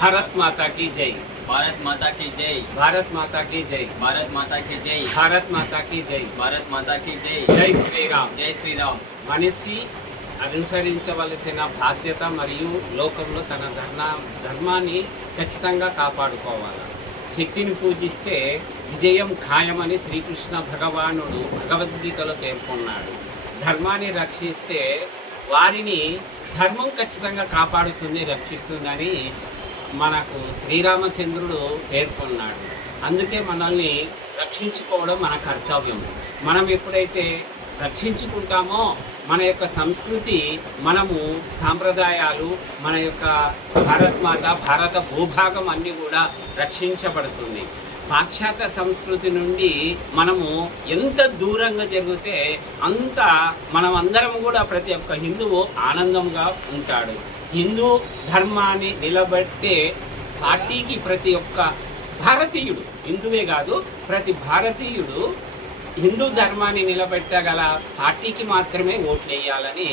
भारत माता की जय। भारत माता की जय। भारत माता की जय। भारत माता की जय। भारत माता की जय। भारत माता की जय। జై శ్రీరామ్. జై శ్రీరామ్. మనిషి అనుసరించవలసిన బాధ్యత మరియు లోకంలో తన ధర్మాన్ని ఖచ్చితంగా కాపాడుకోవాలి. శక్తిని పూజిస్తే విజయం ఖాయమని శ్రీకృష్ణ భగవానుడు భగవద్గీతలో పేర్కొన్నాడు. ధర్మాన్ని రక్షిస్తే వారిని ధర్మం ఖచ్చితంగా కాపాడుతుంది, రక్షిస్తుందని మనకు శ్రీరామచంద్రుడు పేర్కొన్నాడు. అందుకే మనల్ని రక్షించుకోవడం మన కర్తవ్యం. మనం ఎప్పుడైతే రక్షించుకుంటామో మన యొక్క సంస్కృతి, మనము సాంప్రదాయాలు, మన యొక్క భారత భూభాగం అన్నీ కూడా రక్షించబడుతుంది. పాశ్చాత్య సంస్కృతి నుండి మనము ఎంత దూరంగా జరిగితే అంత మనం అందరం కూడా ప్రతి ఒక్క హిందువు ఆనందంగా ఉంటాడు. హిందూ ధర్మాన్ని నిలబెట్టే పార్టీకి ప్రతి ఒక్క భారతీయుడు, హిందువే కాదు ప్రతి భారతీయుడు హిందూ ధర్మాన్ని నిలబెట్టగల పార్టీకి మాత్రమే ఓట్లు వేయాలని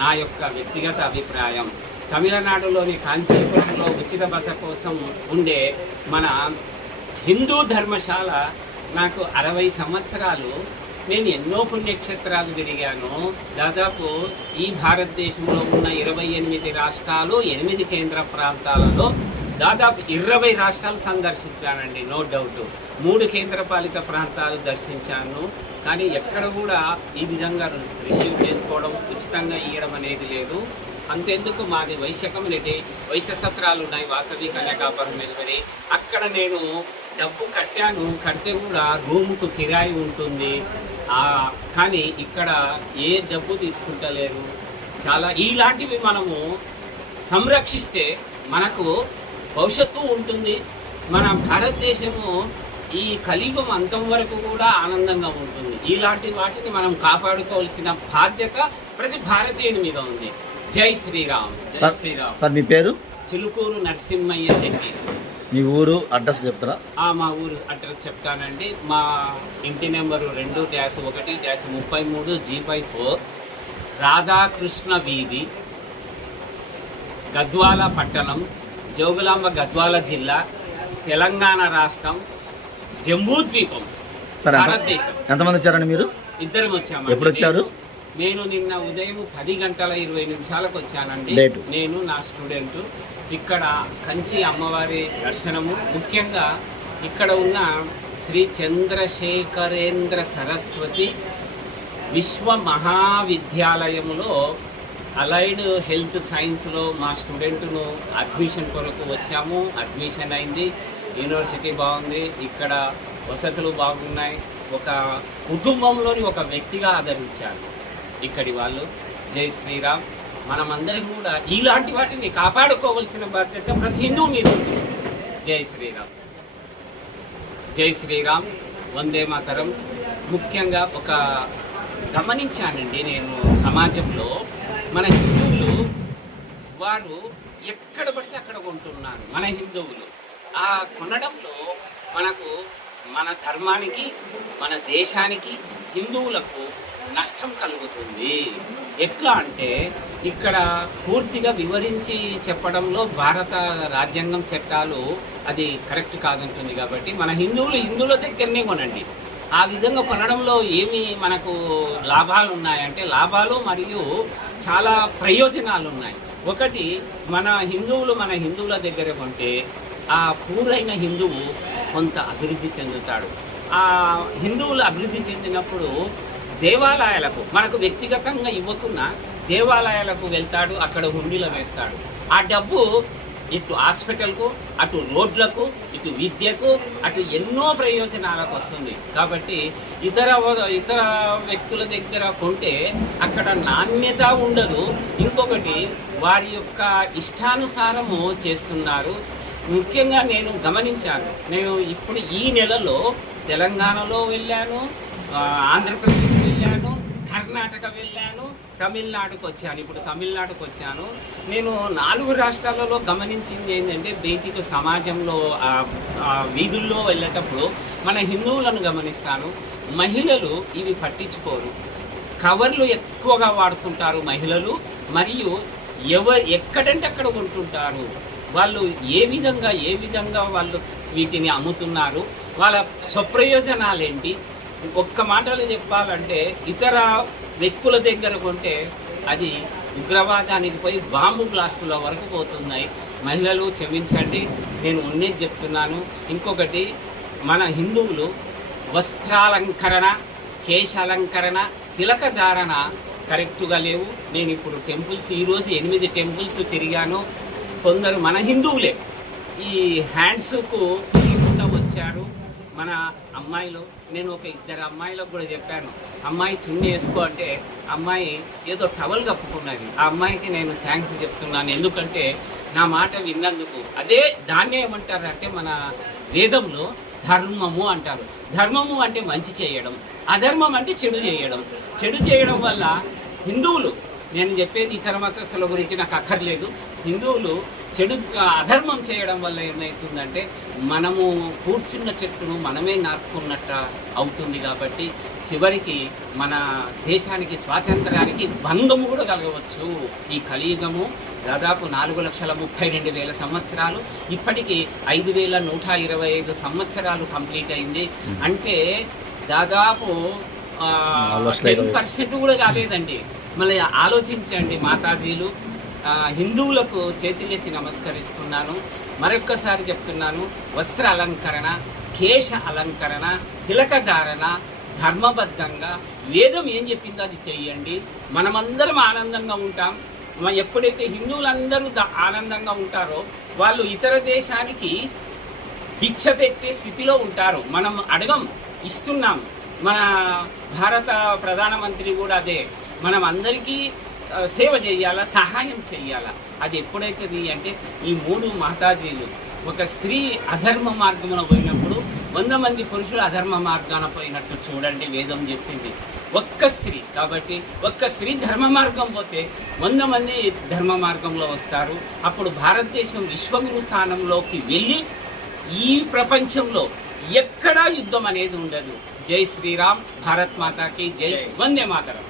నా యొక్క వ్యక్తిగత అభిప్రాయం. తమిళనాడులోని కాంచీపురంలో ఉచిత బస కోసం ఉండే మన హిందూ ధర్మశాల నాకు 60 సంవత్సరాలు, నేను ఎన్నో పుణ్యక్షేత్రాలు తిరిగాను. దాదాపు ఈ భారతదేశంలో ఉన్న 28 రాష్ట్రాలు, 8 కేంద్ర ప్రాంతాలలో దాదాపు 20 రాష్ట్రాలు సందర్శించానండి, నో డౌట్. 3 కేంద్రపాలిత ప్రాంతాలు దర్శించాను. కానీ ఎక్కడ కూడా ఈ విధంగా రిసీవ్ చేసుకోవడం, ఉచితంగా ఇవ్వడం అనేది లేదు. అంతెందుకు, మాది వైశ్య కమ్యూనిటీ, వైశ్య సత్రాలు ఉన్నాయి, వాసవి కన్యకా పరమేశ్వరి. అక్కడ నేను డబ్బు కడితే కూడా రూముకు కిరాయి ఉంటుంది. కానీ ఇక్కడ ఏ డబ్బు తీసుకుంటలేరు. చాలా ఇలాంటివి మనము సంరక్షిస్తే మనకు భవిష్యత్తు ఉంటుంది. మన భారతదేశము ఈ కలియుగం అంతం వరకు కూడా ఆనందంగా ఉంటుంది. ఇలాంటి వాటిని మనం కాపాడుకోవాల్సిన బాధ్యత ప్రతి భారతీయుని మీద ఉంది. జై శ్రీరామ్. జై శ్రీరామ్. సార్ మీ పేరు? చిలుకూరు నరసింహయ్య శెట్టి. మీ ఊరు అడ్రస్ చెప్తారా? మా ఊరు అడ్రస్ చెప్తానండి. మా ఇంటి నెంబరు 2-1-33 G/4 రాధాకృష్ణ వీధి, గద్వాల పట్టణం, జోగులాంబ గద్వాల జిల్లా, తెలంగాణ రాష్ట్రం, జంబూద్వీపం, భారతదేశం. ఎంతమంది వచ్చారండి మీరు? ఇద్దరం వచ్చాము. ఎప్పుడు వచ్చారు? నేను నిన్న ఉదయం 10:20 వచ్చానండి. నేను నా స్టూడెంట్. ఇక్కడ కంచి అమ్మవారి దర్శనము, ముఖ్యంగా ఇక్కడ ఉన్న శ్రీ చంద్రశేఖరేంద్ర సరస్వతి విశ్వ మహావిద్యాలయంలో అలైడ్ హెల్త్ సైన్స్లో మా స్టూడెంట్ను అడ్మిషన్ కొరకు వచ్చాము. అడ్మిషన్ అయింది. యూనివర్సిటీ బాగుంది, ఇక్కడ వసతులు బాగున్నాయి. ఒక కుటుంబంలోని ఒక వ్యక్తిగా ఆదరించారు ఇక్కడి వాళ్ళు. జై శ్రీరామ్. మనమందరం కూడా ఇలాంటి వాటిని కాపాడుకోవాల్సిన బాధ్యత ప్రతి హిందూ మీద ఉంది. జై శ్రీరామ్. జై శ్రీరామ్. వందే మాతరం. ముఖ్యంగా ఒక గమనించానండి నేను, సమాజంలో మన హిందువులు వారు ఎక్కడ పడితే అక్కడ కొంటున్నారు. మన హిందువులు ఆ కొనడంలో మనకు మన ధర్మానికి, మన దేశానికి, హిందువులకు నష్టం కలుగుతుంది. ఎట్లా అంటే ఇక్కడ పూర్తిగా వివరించి చెప్పడంలో భారత రాజ్యాంగం చట్టాలు అది కరెక్ట్ కాదంటుంది. కాబట్టి మన హిందువుల దగ్గరనే కొనండి. ఆ విధంగా కొనడంలో ఏమి మనకు లాభాలు ఉన్నాయంటే, లాభాలు మరియు చాలా ప్రయోజనాలు ఉన్నాయి. ఒకటి, మన హిందువుల దగ్గర కొంటే ఆ పూరైన హిందువు కొంత అభివృద్ధి చెందుతాడు. ఆ హిందువులు అభివృద్ధి చెందినప్పుడు దేవాలయాలకు, మనకు వ్యక్తిగతంగా ఇవ్వకున్నా దేవాలయాలకు వెళ్తాడు, అక్కడ హుండీలో వేస్తాడు. ఆ డబ్బు ఇటు హాస్పిటల్కు, అటు రోడ్లకు, ఇటు విద్యకు, అటు ఎన్నో ప్రయోజనాలకు వస్తుంది. కాబట్టి ఇతర వ్యక్తుల దగ్గర కొంటే అక్కడ నాణ్యత ఉండదు. ఇంకొకటి, వారి యొక్క ఇష్టానుసారము చేస్తున్నారు. ముఖ్యంగా నేను గమనించాను. నేను ఇప్పుడు ఈ నెలలో తెలంగాణలో వెళ్ళాను, ఆంధ్రప్రదేశ్ వెళ్ళాను, కర్ణాటక వెళ్ళాను, తమిళనాడుకు వచ్చాను. ఇప్పుడు తమిళనాడుకు వచ్చాను. నేను 4 రాష్ట్రాలలో గమనించింది ఏంటంటే, బయటికి సమాజంలో వీధుల్లో వెళ్ళేటప్పుడు మన హిందువులను గమనిస్తాను. మహిళలు ఇవి పట్టించుకోరు, కవర్లు ఎక్కువగా వాడుతుంటారు మహిళలు. మరియు ఎక్కడంటే అక్కడ కొంటుంటారు. వాళ్ళు ఏ విధంగా వాళ్ళు వీటిని అమ్ముతున్నారు, వాళ్ళ స్వప్రయోజనాలేంటి. ఒక్క మాటలో చెప్పాలంటే ఇతర వ్యక్తుల దగ్గర కొంటే అది ఉగ్రవాదానికి పోయి బాంబు బ్లాస్టుల వరకు పోతున్నాయి. మహిళలు క్షమించండి, నేను ఉన్నది చెప్తున్నాను. ఇంకొకటి, మన హిందువులు వస్త్రాలంకరణ, కేశాలంకరణ, తిలక ధారణ కరెక్టుగా లేవు. నేను ఇప్పుడు ఈరోజు 8 టెంపుల్స్ తిరిగాను. కొందరు మన హిందువులే ఈ హ్యాండ్స్కు తీయకుండా వచ్చారు. మన అమ్మాయిలు, నేను ఒక 2 అమ్మాయిలకు కూడా చెప్పాను, అమ్మాయి చున్నీ వేసుకో అంటే అమ్మాయి ఏదో టవల్ కప్పుకున్నది. ఆ అమ్మాయికి నేను థ్యాంక్స్ చెప్తున్నాను, ఎందుకంటే నా మాట విన్నందుకు. అదే దాన్ని ఏమంటారంటే మన వేదంలో ధర్మము అంటారు. ధర్మము అంటే మంచి చేయడం, అధర్మం అంటే చెడు చేయడం. చెడు చేయడం వల్ల హిందువులు, నేను చెప్పేది ఇతర మతస్థుల గురించి నాకు అక్కర్లేదు, హిందువులు అధర్మం చేయడం వల్ల ఏమవుతుందంటే మనము కూర్చున్న చెట్టును మనమే నాటుకున్నట్టు అవుతుంది. కాబట్టి చివరికి మన దేశానికి స్వాతంత్ర్యానికి భంగము కూడా కలగవచ్చు. ఈ కలియుగము దాదాపు 4,32,000 సంవత్సరాలు, ఇప్పటికీ 5,125 సంవత్సరాలు కంప్లీట్ అయింది. అంటే దాదాపు 10% కూడా కాలేదండి. మళ్ళీ ఆలోచించండి మాతాజీలు. హిందువులకు చేతులెత్తి నమస్కరిస్తున్నాను. మరొక్కసారి చెప్తున్నాను, వస్త్ర అలంకరణ, కేశ అలంకరణ, తిలక ధారణ ధర్మబద్ధంగా వేదం ఏం చెప్పిందో అది చెయ్యండి. మనమందరం ఆనందంగా ఉంటాం. ఎప్పుడైతే హిందువులందరూ ఆనందంగా ఉంటారో వాళ్ళు ఇతర దేశానికి భిక్ష పెట్టే స్థితిలో ఉంటారు. మనం అడగం, ఇస్తున్నాం. మన భారత ప్రధానమంత్రి కూడా అదే, మనం అందరికీ సేవ చేయాలా, సహాయం చేయాలా. అది ఎప్పుడైతుంది అంటే ఈ 3 మాతాజీలు, ఒక స్త్రీ అధర్మ మార్గమున పోయినప్పుడు 100 మంది పురుషులు అధర్మ మార్గాన పోయినట్టు చూడండి వేదం చెప్పింది. ఒక్క స్త్రీ, కాబట్టి ఒక్క స్త్రీ ధర్మ మార్గం పోతే 100 మంది ధర్మ మార్గంలో వస్తారు. అప్పుడు భారతదేశం విశ్వగురు స్థానంలోకి వెళ్ళి ఈ ప్రపంచంలో ఎక్కడా యుద్ధం అనేది ఉండదు. జై శ్రీరామ్, భారత్ మాతాకి జై, వందే మాతరం.